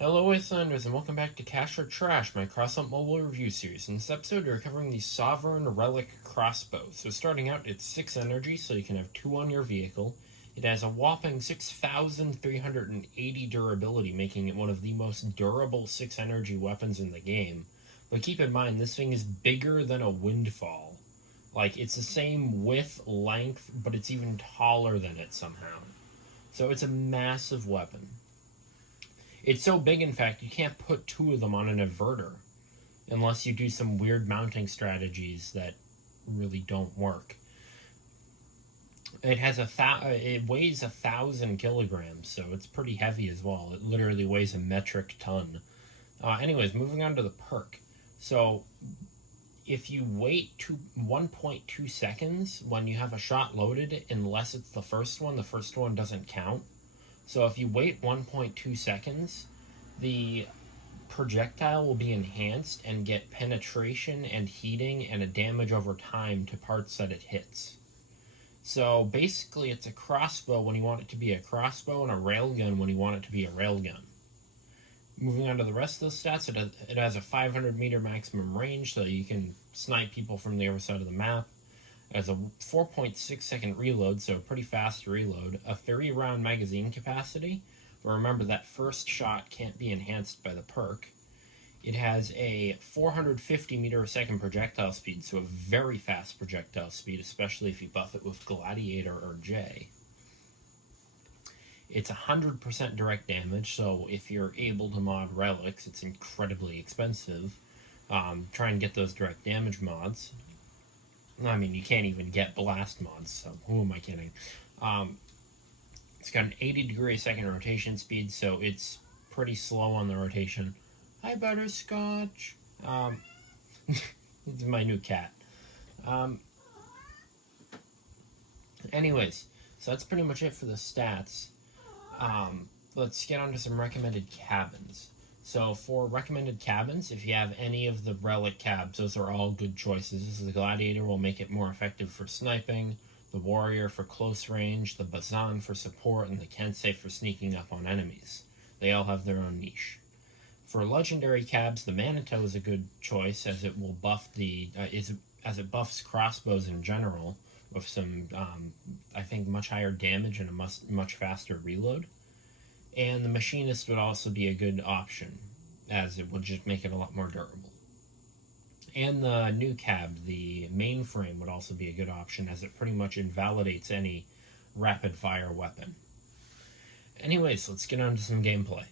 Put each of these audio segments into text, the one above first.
Hello Wastelanders and welcome back to Cash or Trash, my Crossout mobile review series. In this episode we're covering the Sovereign Relic Crossbow. So starting out, it's 6 energy, so you can have 2 on your vehicle. It has a whopping 6,380 durability, making it one of the most durable 6 energy weapons in the game. But keep in mind, this thing is bigger than a Windfall. Like, it's the same width, length, but it's even taller than it somehow. So it's a massive weapon. It's so big, in fact, you can't put 2 of them on an inverter unless you do some weird mounting strategies that really don't work. It has it weighs 1,000 kilograms, so it's pretty heavy as well. It literally weighs a metric ton. Anyways, moving on to the perk. So if you wait 1.2 seconds when you have a shot loaded, unless it's the first one doesn't count. So if you wait 1.2 seconds, the projectile will be enhanced and get penetration and heating and a damage over time to parts that it hits. So basically it's a crossbow when you want it to be a crossbow and a railgun when you want it to be a railgun. Moving on to the rest of the stats, it has a 500 meter maximum range, so you can snipe people from the other side of the map. It has a 4.6 second reload, so pretty fast reload. A 30 round magazine capacity, but remember that first shot can't be enhanced by the perk. It has a 450 meter a second projectile speed, so a very fast projectile speed, especially if you buff it with Gladiator or J. It's 100% direct damage, so if you're able to mod relics, it's incredibly expensive. Try and get those direct damage mods. I mean, you can't even get blast mods, so who am I kidding? It's got an 80 degree a second rotation speed, so it's pretty slow on the rotation. Hi, Butterscotch. It's my new cat. Anyways, so that's pretty much it for the stats. Let's get on to some recommended cabins. So for recommended cabins, if you have any of the relic cabs, those are all good choices. The Gladiator will make it more effective for sniping, the Warrior for close range, the Bazan for support, and the Kensei for sneaking up on enemies. They all have their own niche. For legendary cabs, the Manitou is a good choice as it will buff as it buffs crossbows in general with some, I think, much higher damage and a much faster reload. And the Machinist would also be a good option, as it would just make it a lot more durable. And the new cab, the Mainframe, would also be a good option, as it pretty much invalidates any rapid-fire weapon. Anyways, let's get on to some gameplay.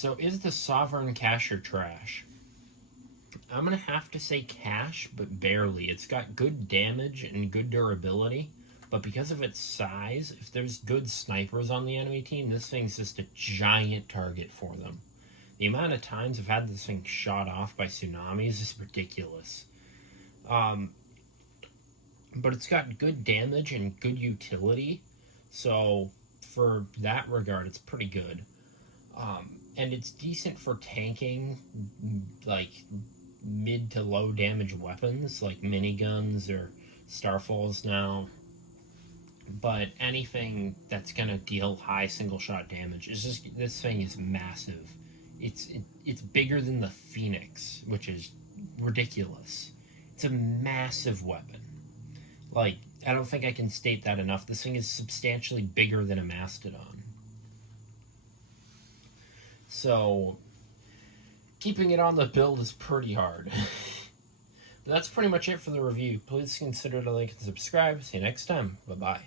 So is the Sovereign cash or trash? I'm going to have to say cash, but barely. It's got good damage and good durability, but because of its size, if there's good snipers on the enemy team, this thing's just a giant target for them. The amount of times I've had this thing shot off by tsunamis is ridiculous. But it's got good damage and good utility, so for that regard, it's pretty good. And it's decent for tanking, like, mid to low damage weapons, like miniguns or Starfalls now. But anything that's gonna deal high single shot damage is just, this thing is massive. It's bigger than the Phoenix, which is ridiculous. It's a massive weapon. Like, I don't think I can state that enough. This thing is substantially bigger than a Mastodon. So, keeping it on the build is pretty hard. But that's pretty much it for the review. Please consider to like and subscribe. See you next time. Bye-bye.